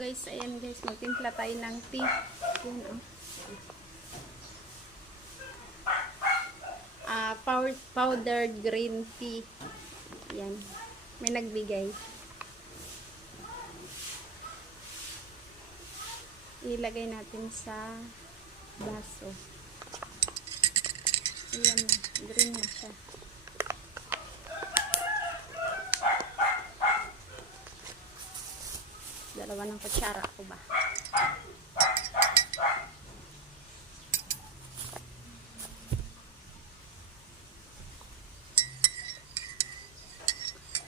guys, ayan guys, magtimpla tayo ng tea. Ayan, oh. Powdered green tea. Ayan, may nagbigay. Ilagay natin sa baso. Ayan na, green na siya. Dalawa ng kutsara ko ba?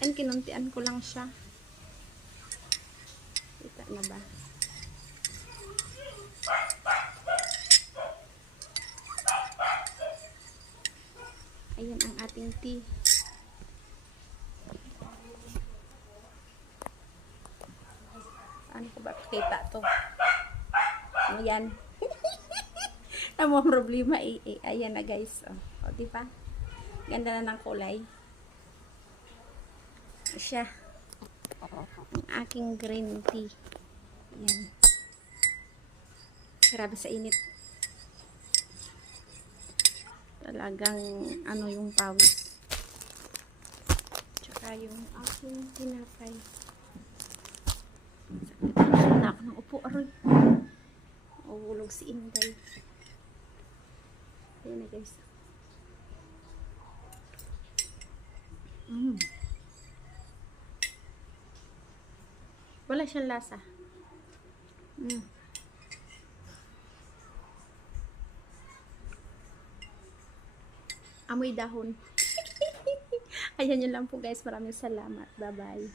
And kinuntian ko lang siya. Kita na ba? Ayan ang ating tea. Ano ko ba kita to? Ayan. Ang mga problema ayan na guys. O diba? Ganda na ng kulay. Siya. Ang aking green tea. Ayan. Grabe sa init. Talagang ano yung pawis. Tsaka yung aking tinapay. Sakit ako ng upo. Aroy. Uhulog si Inday. Ayan na guys. Wala siyang lasa. Amoy dahon. Ayan yun lang po guys. Maraming salamat. Bye bye.